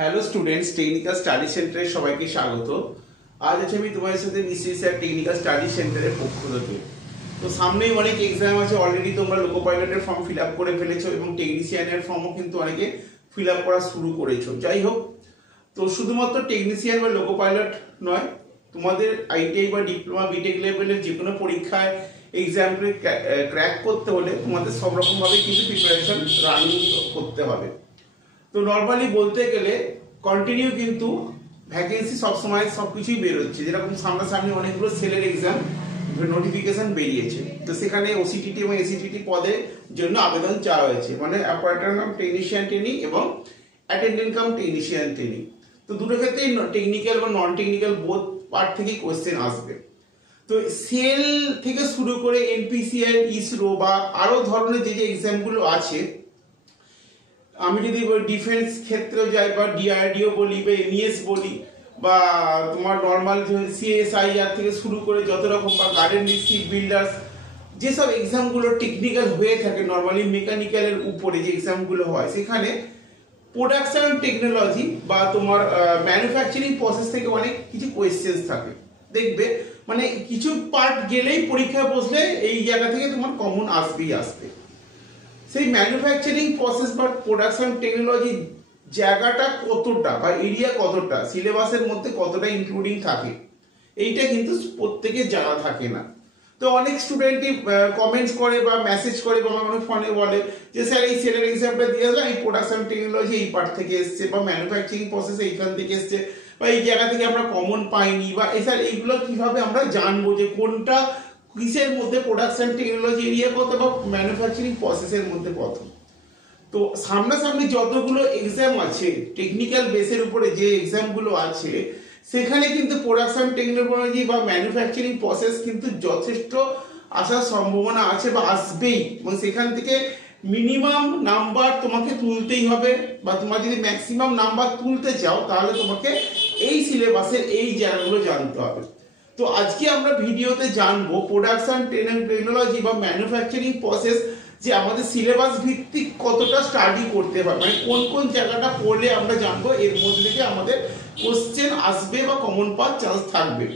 Hello students, technical study সেন্টারে সবাইকে স্বাগত। আজ আছে আমি তোমাদের সাথে মিস্ট্রি স্যার টেকনিক্যাল স্টাডি সেন্টারের পক্ষ থেকে। তো সামনেই অনেক এক্সাম আছে, অলরেডি তোমরা লোকো পাইলটের ফর্ম ফিল আপ করে ফেলেছো এবং টেকনিশিয়ানের ফর্মও কিন্তু অনেকে ফিল আপ করা শুরু করেছো। যাই হোক, তো শুধুমাত্র টেকনিশিয়ান বা লোকো পাইলট নয়, তোমাদের আইটিআই বা ডিপ্লোমা বিটেক লেভেলের যে কোনো পরীক্ষায় এক্সামকে ক্র্যাক করতে হলে তোমাদের সব রকমভাবে কিন্তু প্রিপারেশন রানিং করতে হবে। তো নর্মালি বলতে গেলে কন্টিনিউ কিন্তু ভ্যাকেন্সি সবসময় সবকিছুই বেরোচ্ছে, যেরকম সামনাসামনি অনেকগুলো সেলের এক্সাম নোটিফিকেশন বেরিয়েছে। তো সেখানে ওসিটিটি এবং এসিটিটি পদের জন্য আবেদন চাওয়া হয়েছে, মানে অপারেটর কাম টেকনিশিয়ান ট্রেনিং এবং অ্যাটেন্ডেন্ট কাম টেকনিশিয়ান ট্রেনিং। তো দুটো ক্ষেত্রেই টেকনিক্যাল বা নন টেকনিক্যাল বোথ পার্ট থেকেই কোয়েশ্চেন আসবে। তো সেল থেকে শুরু করে এনপিসিএল, ইসরো বা আরো ধরনের যে যে এক্সামগুলো আছে, আমি যদি ডিফেন্স ক্ষেত্রে যাই বা ডিআরডিও বলি বা এমইএস বলি বা তোমার নর্মাল সিএসআইআর থেকে শুরু করে যত রকম বা গার্ডেন শিপ বিল্ডার্স, যেসব এক্সামগুলো টেকনিক্যাল হয়ে থাকে নর্মালি মেকানিক্যালের উপরে যে এক্সামগুলো হয়, সেখানে প্রোডাকশন টেকনোলজি বা তোমার ম্যানুফ্যাকচারিং প্রসেস থেকে অনেক কিছু কোয়েশ্চেন্স থাকে। দেখবে মানে কিছু পার্ট গেলেই পরীক্ষায় বসলে এই জায়গা থেকে তোমার কমন আসবেই আসবে। সেই ম্যানুফ্যাকচারিং প্রসেস বা প্রোডাকশন টেকনোলজি জায়গাটা কতটা বা এরিয়া কতটা, সিলেবাসের মধ্যে কতটা ইনক্লুডিং থাকে, এইটা কিন্তু প্রত্যেকের জানা থাকে না। তো অনেক স্টুডেন্টই কমেন্টস করে বা মেসেজ করে বা আমার ফোনে বলে যে স্যার এই সেলের এক্সামটা দিয়ে আসলাম, এই প্রোডাকশন টেকনোলজি এই পার্ট থেকে এসছে বা ম্যানুফ্যাকচারিং প্রসেস এইখান থেকে এসছে বা এই জায়গা থেকে আমরা কমন পাইনি, বা স্যার এইগুলো কিভাবে আমরা জানবো যে কোনটা কিসের মধ্যে প্রোডাকশন টেকনোলজি এরিয়া কত বা ম্যানুফ্যাকচারিং প্রসেসের মধ্যে কত। তো সামনাসামনি যতগুলো এক্সাম আছে টেকনিক্যাল বেসের উপরে যে এক্সামগুলো আছে, সেখানে কিন্তু প্রোডাকশন টেকনোলজি বা ম্যানুফ্যাকচারিং প্রসেস কিন্তু যথেষ্ট আসার সম্ভাবনা আছে বা আসবেই, এবং সেখান থেকে মিনিমাম নাম্বার তোমাকে তুলতেই হবে, বা তোমার যদি ম্যাক্সিমাম নাম্বার তুলতে চাও তাহলে তোমাকে এই সিলেবাসের এই জায়গাগুলো জানতে হবে। তো আজকে আমরা ভিডিওতে জানবো প্রোডাকশন টেকনোলজি বা ম্যানুফ্যাকচারিং প্রসেস যে আমাদের সিলেবাস ভিত্তিক কতটা স্টাডি করতে হয়, মানে কোন কোন জায়গাটা পড়লে আমরা জানবো এর মধ্যে থেকে আমাদের কোশ্চেন আসবে বা কমন পাওয়ার চান্স থাকবে।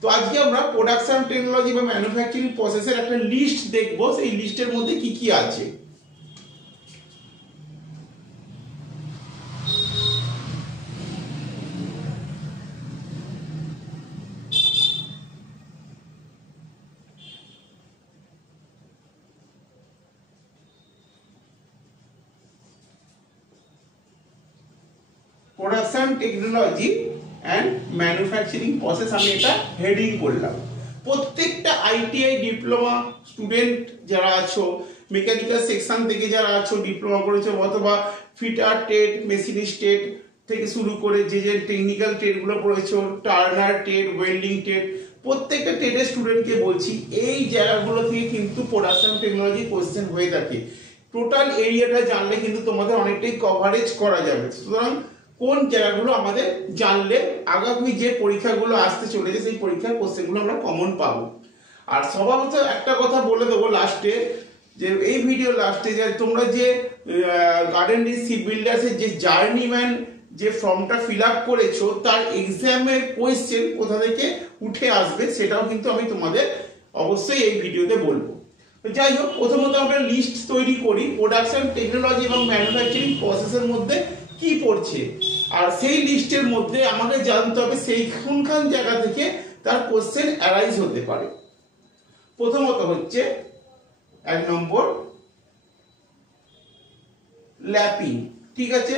তো আজকে আমরা প্রোডাকশন টেকনোলজি বা ম্যানুফ্যাকচারিং প্রসেসের একটা লিস্ট দেখবো, সেই লিস্টের মধ্যে কি কি আছে। Production technology and manufacturing process, আমি এটা হেডিং করলাম। প্রত্যেকটা আইটিআই ডিপ্লোমা স্টুডেন্ট যারা আছো, মেকানিক্যাল সেকশন থেকে যারা আছো, ডিপ্লোমা করেছো অথবা ফিটার ট্রেড, মেশিনিস্ট ট্রেড থেকে শুরু করে যে যে টেকনিক্যাল ট্রেডগুলো পড়েছো, টার্নার ট্রেড, ওয়েল্ডিং ট্রেড, প্রত্যেকটা ট্রেডের স্টুডেন্টকে বলছি এই জায়গাগুলো থেকে কিন্তু প্রোডাকশন টেকনোলজি কোয়েশ্চেন হয়ে থাকে। টোটাল এরিয়াটা জানলে কিন্তু তোমাদের অনেকটাই কভারেজ করা যাবে। সুতরাং কোন জায়গাগুলো আমাদের জানলে আগামী যে পরীক্ষাগুলো আসতে চলেছে সেই পরীক্ষার কোশ্চেনগুলো আমরা কমন পাবো। আর স্বভাবত একটা কথা বলে দেবো লাস্টে, যে এই ভিডিও লাস্টে, যে তোমরা যে গার্ডেন শিপ বিল্ডার্সের যে জার্নিম্যান যে ফর্মটা ফিল আপ করেছো, তার এক্সামের কোয়েশ্চেন কোথা থেকে উঠে আসবে সেটাও কিন্তু আমি তোমাদের অবশ্যই এই ভিডিওতে বলবো। যাই হোক, প্রথমত আমরা লিস্ট তৈরি করি প্রোডাকশন টেকনোলজি এবং ম্যানুফ্যাকচারিং প্রসেসের মধ্যে কি পড়ছে, আর সেই লিস্টের মধ্যে আমাকে জানতে হবে সেই কোনখান জায়গা থেকে তার কোশ্চেন অ্যারাইজ হতে পারে। প্রথমত হচ্ছে 1 নম্বর ল্যাপিং, ঠিক আছে।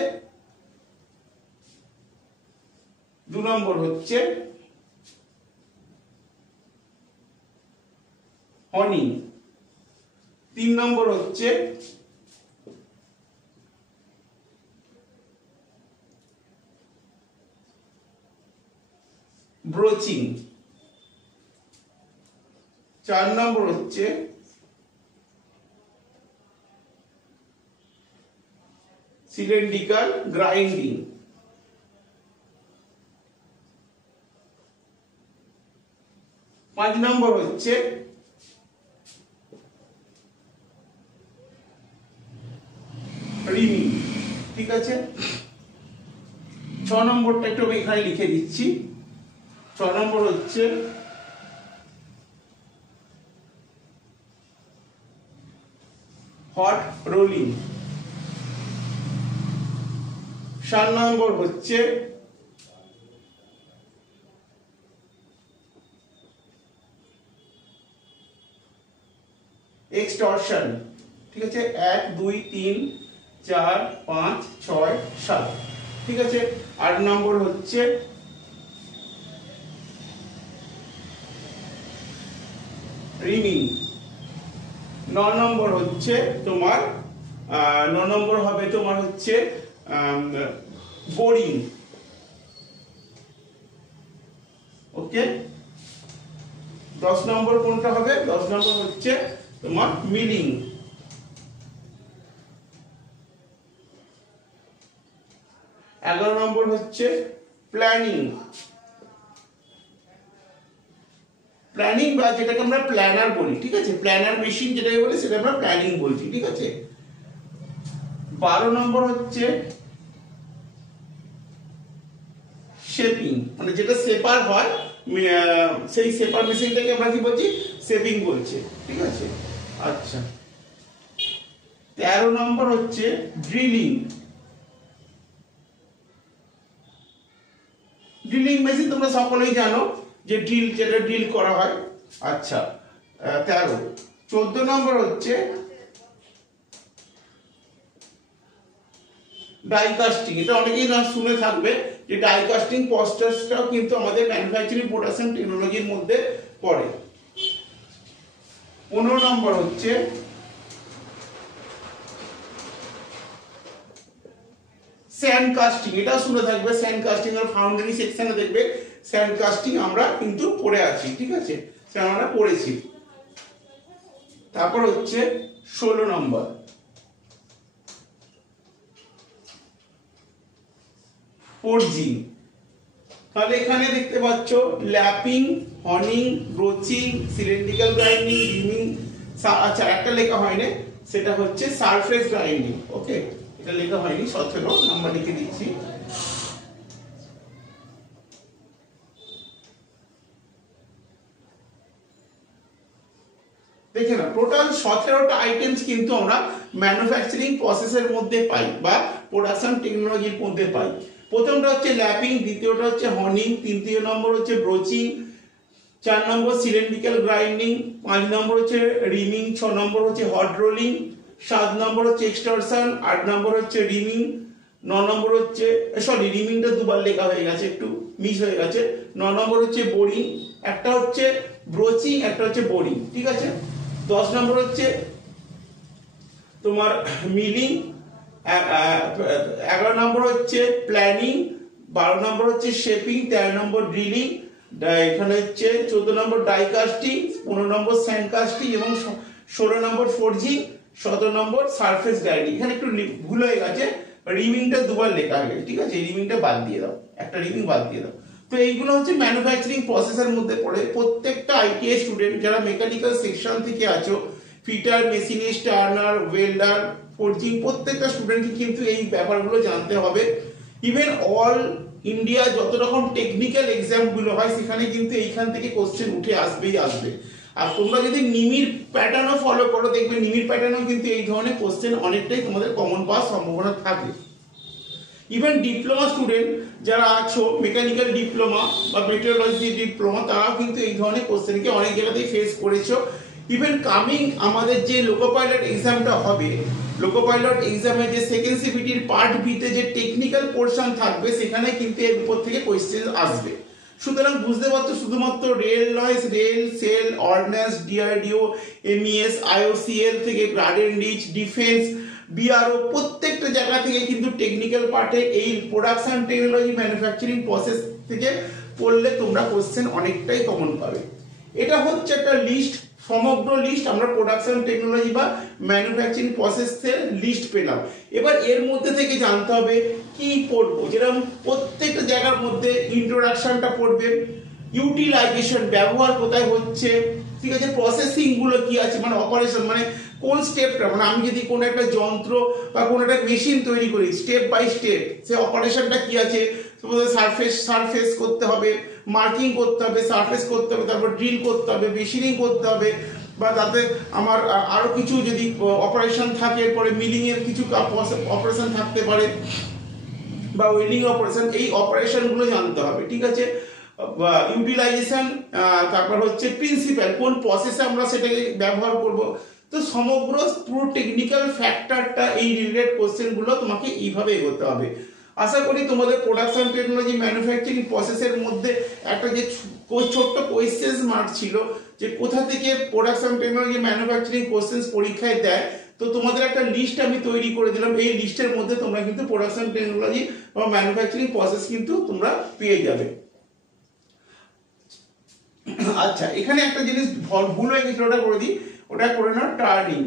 2 নম্বর হচ্ছে হনিং। 3 নম্বর হচ্ছে ব্রোচিং। 4 নম্বর হচ্ছে সিলিন্ড্রিক্যাল গ্রাইন্ডিং। 5 নম্বর হচ্ছে রিমিং, ঠিক আছে। 6 নম্বরটা একটু আমি এখানে লিখে দিচ্ছি। 6 নম্বর হচ্ছে হট রোলিং। 7 নম্বর হচ্ছে এক্সটর্শন। ঠিক আছে, 1 2 3 4 5 6 7। ঠিক আছে, 8 নম্বর হচ্ছে রিমিং। 9 নম্বর হচ্ছে তোমার 9 নম্বর হবে তোমার হচ্ছে বোরিং। ওকে, 10 নম্বর কোনটা হবে? 10 নম্বর হচ্ছে তোমার মিলিং। 11 নম্বর হচ্ছে প্ল্যানিং। প্ল্যানিং বা যেটাকে আমরা প্ল্যানার বলি। ঠিক আছে, প্ল্যানার মেশিন যেটাকে বলি সেটা আমরা প্ল্যানিং বলছি। ঠিক আছে, 12 নম্বর হচ্ছে শেপিং, মানে যেটা সেপার হয় সেই সেপার মেশিনটাকে আমরা কি বলছি? শেপিং বলছি। ঠিক আছে, আচ্ছা। 13 নম্বর হচ্ছে ড্রিলিং। ড্রিলিং মেশিন তোমরা সকলেই জানো যে ড্রিল, যেটা ড্রিল করা হয়। আচ্ছা, 13। 14 নম্বর হচ্ছে ডাই কাস্টিং। এটা অনেকেই না শুনে থাকবে যে ডাই কাস্টিং প্রসেসটাও কিন্তু আমাদের ম্যানুফ্যাকচারিং প্রোডাকশন টেকনোলজির মধ্যে পড়ে। 15 নম্বর হচ্ছে স্যান্ড কাস্টিং। এটাও শুনে থাকবে, স্যান্ড কাস্টিং এর ফাউন্ডারি সেকশনে দেখবে স্যান্ড কাস্টিং আমরা কিন্তু পড়ে আছি। ঠিক আছে, সেটা আমরা পড়েছি। তারপর হচ্ছে 16 নম্বর ফোরজিং। তাহলে এখানে দেখতে পাচ্ছ lapping, হনিং, broaching, cylindrical grinding, rhyming. আচ্ছা, একটা লেখা হয়নি, সেটা হচ্ছে সারফেস গ্রাইন্ডিং। ওকে, এটা লেখা হয়নি, 17 নাম্বার লিখে দিচ্ছি। দেখে না, টোটাল 17টা আইটেমস কিন্তু আমরা ম্যানুফ্যাকচারিং প্রসেসের মধ্যে পাই বা প্রোডাকশন টেকনোলজির মধ্যে পাই। প্রথমটা হচ্ছে ল্যাপিং, দ্বিতীয়টা হচ্ছে হনিং, তৃতীয় নম্বর হচ্ছে ব্রোচিং, 4 নম্বর সিলিন্ড্রিক্যাল গ্রাইন্ডিং, 5 নম্বর হচ্ছে রিমিং, 6 নম্বর হচ্ছে হট রোলিং, 7 নম্বর হচ্ছে এক্সটর্শন, 8 নম্বর হচ্ছে রিমিং, 9 নম্বর হচ্ছে সরি রিমিংটা দুবার লেখা হয়ে গেছে, একটু মিস হয়ে গেছে। 9 নম্বর হচ্ছে বোরিং, একটা হচ্ছে ব্রোচিং, একটা হচ্ছে বোরিং। ঠিক আছে, 10 নম্বর হচ্ছে তোমার মিলিং, 11 নম্বর হচ্ছে প্ল্যানিং, 12 নম্বর হচ্ছে শেপিং, 13 নম্বর ড্রিলিং, এখানে হচ্ছে 14 নম্বর ডাই কাস্টিং, 15 নম্বর স্যান্ড কাস্টিং এবং 16 নম্বর ফোরজিং, 17 নম্বর সারফেস গ্রাইন্ডিং। এখানে একটু ভুল হয়ে গেছে, রিমিংটা দুবার লেখা হয়ে গেছে। ঠিক আছে, এই রিমিংটা বাদ দিয়ে দাও, একটা রিমিং বাদ দিয়ে দাও। তো এইগুলো হচ্ছে ম্যানুফ্যাকচারিং প্রসেসের মধ্যে পড়ে। প্রত্যেকটা আইটিআই স্টুডেন্ট যারা মেকানিক্যাল সেকশন থেকে আছো, fitter, machinist, turner, welder, forging, প্রত্যেকটা স্টুডেন্টকে কিন্তু এই ব্যাপারগুলো জানতে হবে। ইভেন অল ইন্ডিয়া যত রকম টেকনিক্যাল এক্সাম গুলো হয় সেখানে কিন্তু এইখান থেকে কোশ্চেন উঠে আসবেই আসবে। আর তোমরা যদি নিমির প্যাটার্নও ফলো করো, দেখবে নিমির প্যাটার্নও কিন্তু এই ধরনের কোশ্চেন অনেকটাই তোমাদের কমন পাওয়ার সম্ভাবনা থাকে। ইভেন ডিপ্লোমা স্টুডেন্ট যারা আছো, মেকানিক্যাল ডিপ্লোমা বা মেটেরিওলজি ডিপ্লোমা, তারাও কিন্তু এই ধরনের কোশ্চেনকে অনেক জায়গাতেই ফেস করেছো। ইভেন কামিং আমাদের যে লোকো পাইলট এক্সামটা হবে, লোকো পাইলট এক্সামে যে সেকেন্ড সিবিটির পার্ট বিতে যে টেকনিক্যাল পোর্শন থাকবে, সেখানে কিন্তু এর উপর থেকে কোশ্চেন আসবে। সুতরাং বুঝতে পারছো, শুধুমাত্র রেল নয়, rail, SAIL, ordnance, DRDO, MES, IOCL থেকে গার্ডেন রিচ, ডিফেন্স, বিআরও, প্রত্যেকটা জায়গা থেকে কিন্তু টেকনিক্যাল পার্টে এই প্রোডাকশন টেকনোলজি ম্যানুফ্যাকচারিং প্রসেস থেকে পড়লে তোমরা কোশ্চেন অনেকটাই কমন পাবে। এটা হচ্ছে একটা লিস্ট, সমগ্র লিস্ট আমরা প্রোডাকশন টেকনোলজি বা ম্যানুফ্যাকচারিং প্রসেসের লিস্ট পেলাম। এবার এর মধ্যে থেকে জানতে হবে কি পড়বো। যেরকম প্রত্যেকটা জায়গার মধ্যে ইন্ট্রোডাকশনটা পড়বে, ইউটিলাইজেশন ব্যবহার কোথায় হচ্ছে, ঠিক আছে, প্রসেসিং গুলো কি আছে, মানে অপারেশন, মানে কোন স্টেপটা, মানে আমি যদি কোনো একটা যন্ত্র বা কোনো একটা মেশিন তৈরি করি, স্টেপ বাই স্টেপ সে অপারেশনটা কি আছে, সারফেস করতে হবে, মার্কিং করতে হবে, সারফেস করতে হবে, তারপর ড্রিল করতে হবে, মেশিনিং করতে হবে, বা তাতে আমার আরো কিছু যদি অপারেশন থাকে, এরপরে মিলিং এর কিছু অপারেশন থাকতে পারে, বা ওয়েল্ডিং অপারেশন, এই অপারেশন গুলো জানতে হবে, ঠিক আছে। ইউটিলাইজেশন, তারপর হচ্ছে প্রিন্সিপাল, কোন প্রসেসে আমরা সেটাকে ব্যবহার করব। তো সমগ্র পুরো টেকনিক্যাল ফ্যাক্টরটা এই রিলেটেড কোশ্চেন গুলো তোমাকে এইভাবে এগোতে হবে। আশা করি তোমাদের প্রোডাকশন টেকনোলজি ম্যানুফ্যাকচারিং প্রসেসের মধ্যে একটা যে ছোট্ট কোয়েশ্চেন মার্ক ছিল যে কোথা থেকে প্রোডাকশন টেকনোলজি ম্যানুফ্যাকচারিং কোশ্চেন পরীক্ষায় দেয়, তো তোমাদের একটা লিস্ট আমি তৈরি করে দিলাম। এই লিস্টের মধ্যে তোমরা কিন্তু প্রোডাকশন টেকনোলজি বা ম্যানুফ্যাকচারিং প্রসেস কিন্তু তোমরা পেয়ে যাবে। আচ্ছা, এখানে একটা জিনিস ভুল হয়ে গেছিল, ওটা করে দিই, ওটা করে নাও টার্নিং,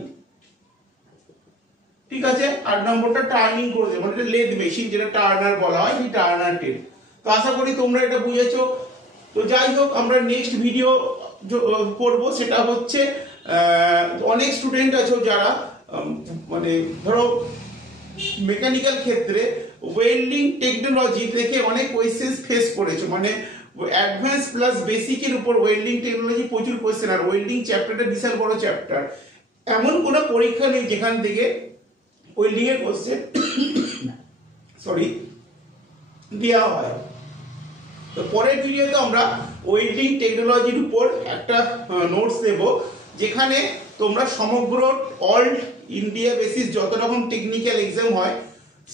ঠিক আছে। 8 নম্বরটা টার্নিং করে দেবো, মানে লেদ মেশিন যেটা টার্নার বলা হয়, সেই টার্নার টেল। তো আশা করি তোমরা এটা বুঝেছো। তো যাই হোক, আমরা নেক্সট ভিডিও করব, সেটা হচ্ছে অনেক স্টুডেন্ট আছো যারা মানে ধরো মেকানিক্যাল ক্ষেত্রে ওয়েল্ডিং টেকনোলজি থেকে অনেক কোয়েশ্চেন ফেস করেছো, মানে অ্যাডভান্স প্লাস বেসিকের উপর ওয়েল্ডিং টেকনোলজি প্রচুর কোয়েশ্চেন, আর ওয়েল্ডিং চ্যাপ্টারটা বিশাল বড় চ্যাপ্টার। এমন কোনো পরীক্ষা নেই যেখান থেকে ওয়েল্ডিং এর কোশ্চেন দেওয়া হয়। তো পরের ভিডিওতে আমরা ওয়েল্ডিং টেকনোলজির উপর একটা নোটস দেব, যেখানে তোমরা সমগ্র অল ইন্ডিয়া বেসিস যত রকম টেকনিক্যাল এক্সাম হয়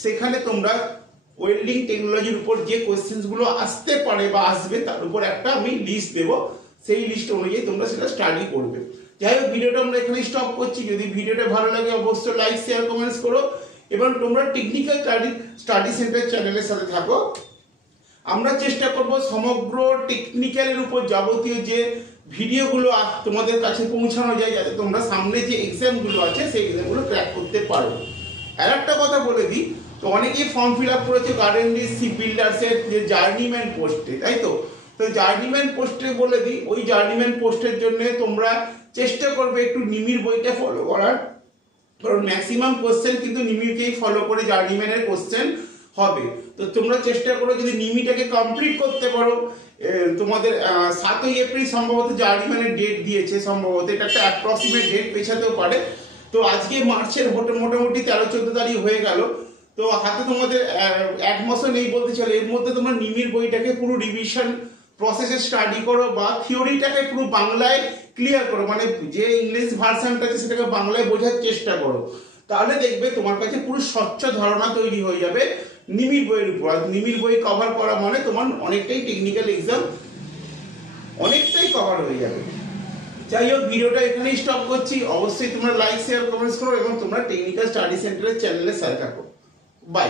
সেখানে তোমরা ওয়েল্ডিং টেকনোলজির উপর যে কোয়েশ্চেন্স গুলো আসতে পারে বা আসবে তার উপর একটা আমি লিস্ট দেব, সেই লিস্ট অনুযায়ী তোমরা সেটা স্টাডি করবে। যাই হোক, ভিডিওটা আমরা এখানে স্টপ করছি। যদি ভিডিওটা ভালো লাগে অবশ্যই লাইক, শেয়ার, কমেন্টস করো, এবং তোমরা টেকনিক্যাল স্টাডি সেন্টার চ্যানেলের সাথে থাকো। আমরা চেষ্টা করব সমগ্র টেকনিক্যালের উপর যাবতীয় যে ভিডিওগুলো তোমাদের কাছে পৌঁছানো যায়, যাতে তোমরা সামনে যে এক্সামগুলো আছে সেই এক্সামগুলো ক্র্যাক করতে পারো। আর একটা কথা বলে দিই, তো অনেকেই ফর্ম ফিল আপ করেছে গার্ডেনরি শিপ বিল্ডার্সের যে জার্নিম্যান পোস্টে, তাই তো। তো জার্নিম্যান পোস্টে বলে দিই, ওই জার্নিম্যান পোস্টের জন্য তোমরা চেষ্টা করবে একটু নিমির বইটা ফলো করার, কারণ ম্যাক্সিমাম কোশ্চেন কিন্তু নিমিরকেই ফলো করে জার্নিম্যানের কোশ্চেন হবে। তো তোমরা চেষ্টা করো যদি নিমিটাকে কমপ্লিট করতে পারো। তোমাদের 7ই এপ্রিল সম্ভবত জার্নিম্যানের ডেট দিয়েছে, সম্ভবত এটা একটা অ্যাপ্রক্সিমেট ডেট, পেছাতেও পারে। তো আজকে মার্চের মোটামুটি 13-14 তারিখ হয়ে গেল। তো হাতে তোমাদের 1 মাসও নেই বলতে চলে। এর মধ্যে তোমরা নিমির বইটাকে পুরো রিভিশন প্রসেসে স্টাডি করো, বা থিওরিটাকে পুরো বাংলায় ক্লিয়ার করো, মানে যে ইংলিশ ভার্সনটা আছে সেটাকে বাংলায় বোঝার চেষ্টা করো। তাহলে দেখবে তোমার কাছে পুরো স্বচ্ছ ধারণা তৈরি হয়ে যাবে নিমির বইয়ের উপর। আর নিমির বই কভার করা মানে তোমার অনেকটাই টেকনিক্যাল এক্সাম অনেকটাই কভার হয়ে যাবে। যাই হোক, ভিডিওটা এখানেই স্টপ করছি। অবশ্যই তোমরা লাইক, শেয়ার, কমেন্টস করো, এবং তোমরা টেকনিক্যাল স্টাডি সেন্টারের চ্যানেলের সাথে থাকো। বাই।